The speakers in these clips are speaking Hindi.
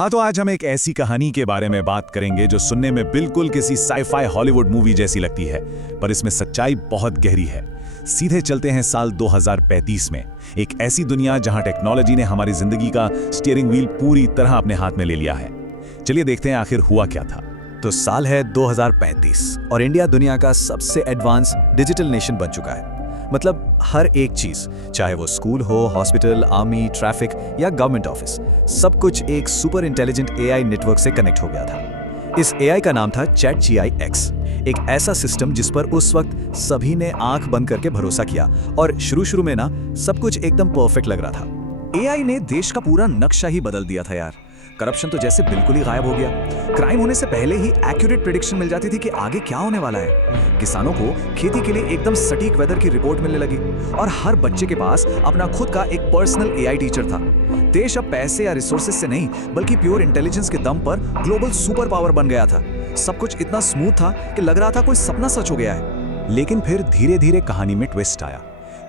हाँ, तो आज हम एक ऐसी कहानी के बारे में बात करेंगे जो सुनने में बिल्कुल किसी साई-फाई हॉलीवुड मूवी जैसी लगती है, पर इसमें सच्चाई बहुत गहरी है। सीधे चलते हैं साल 2035 में, एक ऐसी दुनिया जहां टेक्नोलॉजी ने हमारी जिंदगी का स्टीयरिंग व्हील पूरी तरह अपने हाथ में ले लिया है। चलिए देखते हैं आखिर हुआ क्या था। तो साल है 2035 और इंडिया दुनिया का सबसे एडवांस डिजिटल नेशन बन चुका है। मतलब हर एक चीज, चाहे वो स्कूल हो, हॉस्पिटल, आर्मी, ट्रैफिक या गवर्नमेंट ऑफिस, सब कुछ एक सुपर इंटेलिजेंट एआई नेटवर्क से कनेक्ट हो गया था। इस एआई का नाम था ChatGIX, एक ऐसा सिस्टम जिस पर उस वक्त सभी ने आंख बंद करके भरोसा किया और शुरू में ना सब कुछ एकदम परफेक्ट लग रहा था। एआई ने देश का पूरा नक्शा ही बदल दिया था यार। करप्शन तो जैसे बिल्कुल ही गायब हो गया। क्राइम होने से पहले ही एक्यूरेट प्रेडिक्शन मिल जाती थी कि आगे क्या होने वाला है। किसानों को खेती के लिए एकदम सटीक वेदर की रिपोर्ट मिलने लगी और हर बच्चे के पास अपना खुद का एक पर्सनल एआई टीचर था। देश अब पैसे या रिसोर्सेज से नहीं बल्कि प्योर इंटेलिजेंस के दम पर ग्लोबल सुपर पावर बन गया था। सब कुछ इतना स्मूथ था कि लग रहा था कोई सपना सच हो गया है। लेकिन फिर धीरे धीरे कहानी में ट्विस्ट आया।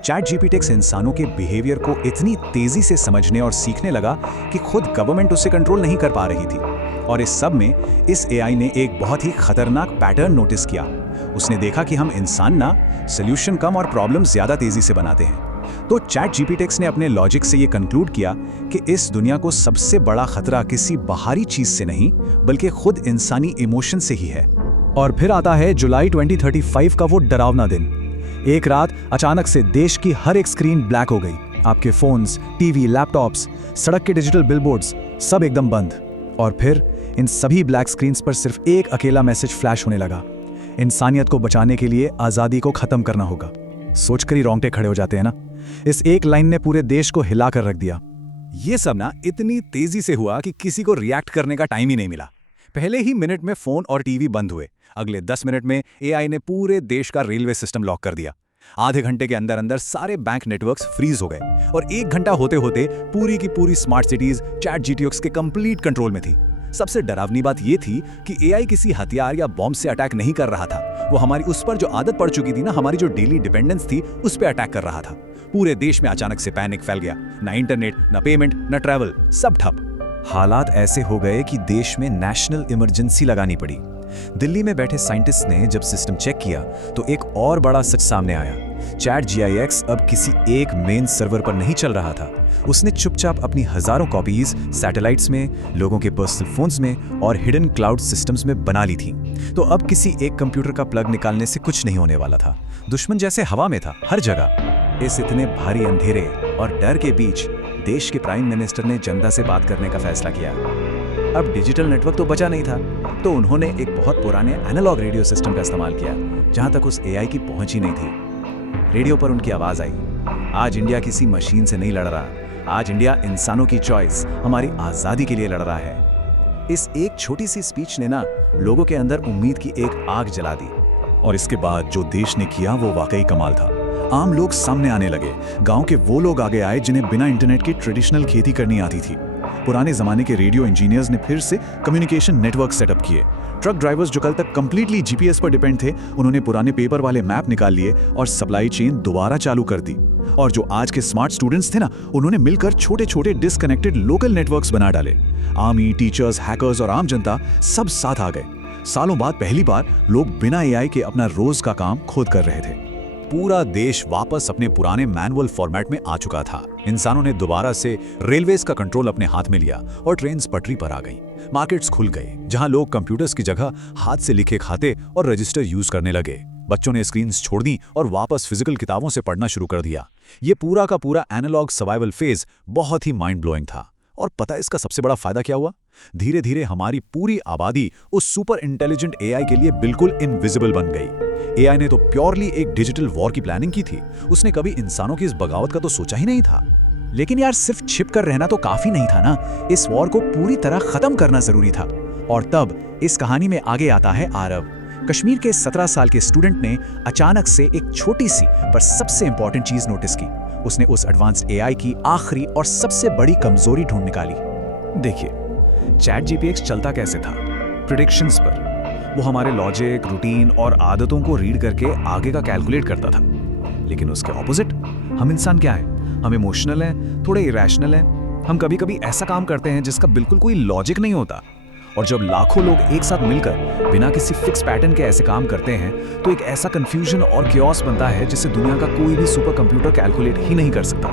ChatGPT इंसानों के बिहेवियर को इतनी तेजी से समझने और सीखने लगा कि खुद गवर्नमेंट उसे कंट्रोल नहीं कर पा रही थी। और इस सब में इस एआई ने एक बहुत ही खतरनाक पैटर्न नोटिस किया। उसने देखा कि हम इंसान ना सॉल्यूशन कम और प्रॉब्लम ज्यादा तेजी से बनाते हैं। तो ChatGPT ने अपने लॉजिक से ये कंक्लूड किया कि इस दुनिया को सबसे बड़ा खतरा किसी बाहरी चीज से नहीं बल्कि खुद इंसानी इमोशन से ही है। और फिर आता है जुलाई 2035 का वो डरावना दिन। एक रात अचानक से देश की हर एक स्क्रीन ब्लैक हो गई। आपके फोन्स, टीवी, लैपटॉप्स, सड़क के डिजिटल बिलबोर्ड्स सब एकदम बंद। और फिर इन सभी ब्लैक स्क्रीन्स पर सिर्फ एक अकेला मैसेज फ्लैश होने लगा। इंसानियत को बचाने के लिए आजादी को खत्म करना होगा। सोचकर ही रोंगटे खड़े हो जाते हैं ना। इस एक लाइन ने पूरे देश को हिला कर रख दिया। ये सब ना इतनी तेजी से हुआ कि किसी को रिएक्ट करने का टाइम ही नहीं मिला। पहले ही मिनट में फोन और टीवी बंद हुए। अगले 10 मिनट में एआई ने पूरे देश का रेलवे सिस्टम लॉक कर दिया। आधे घंटे के अंदर अंदर सारे बैंक नेटवर्क्स फ्रीज हो गए और 1 घंटा होते होते पूरी की पूरी स्मार्ट सिटीज ChatGPT के कंप्लीट कंट्रोल में थी। सबसे डरावनी बात यह थी कि एआई किसी हथियार या बॉम्ब से अटैक नहीं कर रहा था। वो हमारी उस पर जो आदत पड़ चुकी थी ना, हमारी जो डेली डिपेंडेंस थी, उस पर अटैक कर रहा था। पूरे देश में अचानक से पैनिक फैल गया। ना इंटरनेट, ना पेमेंट, ना ट्रैवल, सब ठप। हालात ऐसे हो गए कि देश में नेशनल इमरजेंसी लगानी पड़ी। दिल्ली में बैठे साइंटिस्ट ने जब सिस्टम चेक किया तो एक और बड़ा सच सामने आया। ChatGIX अब किसी एक मेन सर्वर पर नहीं चल रहा था। उसने चुपचाप अपनी हजारों कॉपीज सैटेलाइट्स में, लोगों के पर्सनल फोन्स में और हिडन क्लाउड सिस्टम्स में बना ली थी। तो अब किसी एक कंप्यूटर का प्लग निकालने से कुछ नहीं होने वाला था। दुश्मन जैसे हवा में था, हर जगह। इस इतने भारी अंधेरे और डर के बीच देश के प्राइम मिनिस्टर ने जनता से बात करने का फैसला किया। अब डिजिटल नेटवर्क तो बचा नहीं था, तो उन्होंने एक बहुत पुराने एनालॉग रेडियो सिस्टम का इस्तेमाल किया, जहां तक उस एआई की पहुंच ही नहीं थी। रेडियो पर उनकी आवाज आई, आज इंडिया किसी मशीन से नहीं लड़ रहा, आज इंडिया इंसानों की चॉइस, हमारी आजादी के लिए लड़ रहा है। इस एक छोटी सी स्पीच ने ना लोगों के अंदर उम्मीद की एक आग जला दी। और इसके बाद जो देश ने किया वो वाकई कमाल था। आम लोग सामने आने लगे। गांव के वो लोग आगे आए जिन्हें बिना इंटरनेट के ट्रेडिशनल खेती करनी आती थी। पुराने जमाने के रेडियो इंजीनियर्स ने फिर से कम्युनिकेशन नेटवर्क सेटअप किए। ट्रक ड्राइवर्स जो कल तक कंप्लीटली जीपीएस पर डिपेंड थे, उन्होंने पुराने पेपर वाले मैप निकाल लिए और सप्लाई चेन दोबारा चालू कर दी। और जो आज के स्मार्ट स्टूडेंट्स थे ना, उन्होंने मिलकर छोटे छोटे डिस्कनेक्टेड लोकल नेटवर्क्स बना डाले। आर्मी, टीचर्स, हैकर्स और आम जनता सब साथ आ गए। सालों बाद पहली बार लोग बिना एआई के अपना रोज का काम खुद कर रहे थे। पूरा देश वापस अपने पुराने मैनुअल फॉर्मेट में आ चुका था। इंसानों ने दोबारा से रेलवेज का कंट्रोल अपने हाथ में लिया और ट्रेन्स पटरी पर आ गई। मार्केट्स खुल गए, जहां लोग कंप्यूटर्स की जगह हाथ से लिखे खाते और रजिस्टर यूज करने लगे। बच्चों ने स्क्रीन्स छोड़ दी और वापस फिजिकल किताबों से पढ़ना शुरू कर दिया। ये पूरा का पूरा एनालॉग सर्वाइवल फेज बहुत ही माइंड ब्लोइंग था। और पता है इसका सबसे बड़ा फायदा क्या हुआ? धीरे धीरे हमारी पूरी आबादी उस सुपर इंटेलिजेंट एआई के लिए बिल्कुल इनविजिबल बन गई। एआई ने तो प्योरली एक डिजिटल वॉर की प्लानिंग की थी। उसने कभी इंसानों की इस बगावत का तो सोचा ही नहीं था। लेकिन यार, सिर्फ छिप कर रहना तो काफी नहीं था ना। इस वॉर को पूरी तरह खत्म करना जरूरी था। और तब इस कहानी में आगे आता है आरव। कश्मीर के 17 साल के स्टूडेंट ने अचानक से एक छोटी सी पर सबसे इंपॉर्टेंट चीज नोटिस की। उसने उस एडवांस एआई की आखिरी और सबसे बड़ी कमजोरी ढूंढ निकाली। देखिए, ChatGPT चलता कैसे था? प्रेडिक्शंस पर। वो हमारे लॉजिक, रूटीन और आदतों को रीड करके आगे का कैलकुलेट करता था। लेकिन उसके ऑपोजिट हम इंसान क्या है? हम इमोशनल हैं, थोड़े इरेशनल हैं, हम कभी कभी ऐसा काम करते हैं जिसका बिल्कुल कोई लॉजिक नहीं होता, और जब लाखों लोग एक साथ मिलकर बिना किसी फिक्स पैटर्न के ऐसे काम करते हैं तो एक ऐसा कंफ्यूजन और क्योस बनता है जिसे दुनिया का कोई भी सुपर कंप्यूटर कैलकुलेट ही नहीं कर सकता।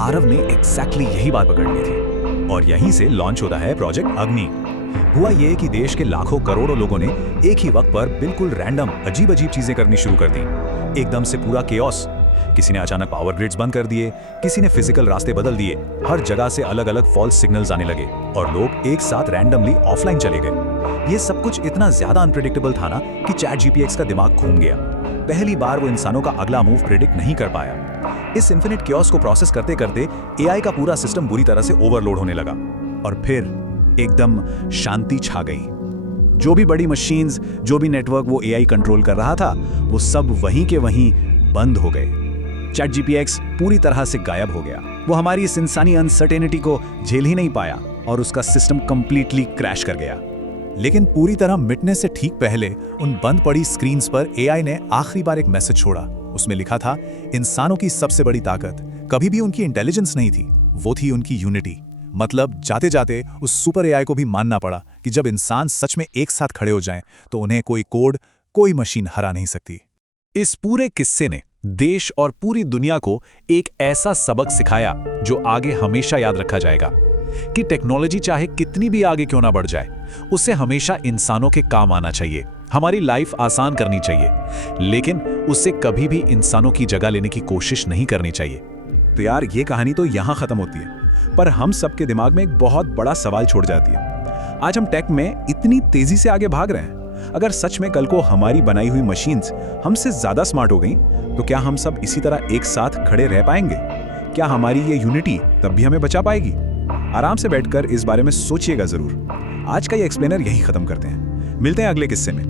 आरव ने एग्जैक्टली यही बात पकड़ ली थी, और यहीं से लॉन्च होता है प्रोजेक्ट अग्नि। हुआ ये कि देश के लाखों करोड़ों लोगों ने एक ही वक्त पर बिल्कुल रैंडम अजीब अजीब चीजें करनी शुरू कर दी। एकदम से पूरा केओस। किसी ने अचानक पावर ग्रिड्स बंद कर दिए, किसी ने फिजिकल रास्ते बदल दिए, हर जगह से अलग अलग फॉल्स सिग्नल्स आने लगे और लोग एक साथ रैंडमली ऑफलाइन चले गए। ये सब कुछ इतना ज्यादा अनप्रेडिक्टेबल था ना कि चैट जीपीएक्स का दिमाग घूम गया। पहली बार वो इंसानों का अगला मूव प्रेडिक्ट नहीं कर पाया। इस इन्फिनिट क्योस को प्रोसेस करते करते एआई का पूरा सिस्टम बुरी तरह से ओवरलोड होने लगा, और फिर एकदम शांति छा गई। जो भी बड़ी मशीन्स, जो भी नेटवर्क वो एआई कंट्रोल कर रहा था, वो सब वहीं के वहीं बंद हो गए। चैट जीपीएक्स पूरी तरह से गायब हो गया। वो हमारी इस इंसानी अनसर्टेनिटी को झेल ही नहीं पाया और उसका सिस्टम कंप्लीटली क्रैश कर गया। लेकिन पूरी तरह मिटने से ठीक पहले उन बंद पड़ी स्क्रीन्स पर एआई ने आखिरी बार एक मैसेज छोड़ा। उसमें लिखा था, इंसानों की सबसे बड़ी ताकत कभी भी उनकी इंटेलिजेंस नहीं थी, वो थी उनकी यूनिटी। मतलब जाते जाते उस सुपर एआई को भी मानना पड़ा कि जब इंसान सच में एक साथ खड़े हो जाएं तो उन्हें कोई कोड, कोई मशीन हरा नहीं सकती। इस पूरे किस्से ने देश और पूरी दुनिया को एक ऐसा सबक सिखाया जो आगे हमेशा याद रखा जाएगा कि टेक्नोलॉजी चाहे कितनी भी आगे क्यों ना बढ़ जाए, उसे हमेशा इंसानों के काम आना चाहिए, हमारी लाइफ आसान करनी चाहिए, लेकिन उससे कभी भी इंसानों की जगह लेने की कोशिश नहीं करनी चाहिए। तो यार, ये कहानी तो यहां खत्म होती है, पर हम सबके दिमाग में एक बहुत बड़ा सवाल छोड़ जाती है। आज हम टेक में इतनी तेजी से आगे भाग रहे हैं, अगर सच में कल को हमारी बनाई हुई मशीन्स हमसे ज्यादा स्मार्ट हो गई तो क्या हम सब इसी तरह एक साथ खड़े रह पाएंगे? क्या हमारी ये यूनिटी तब भी हमें बचा पाएगी? आराम से बैठकर इस बारे में सोचिएगा जरूर। आज का ये एक्सप्लेनर यही खत्म करते हैं। मिलते हैं अगले किस्से में।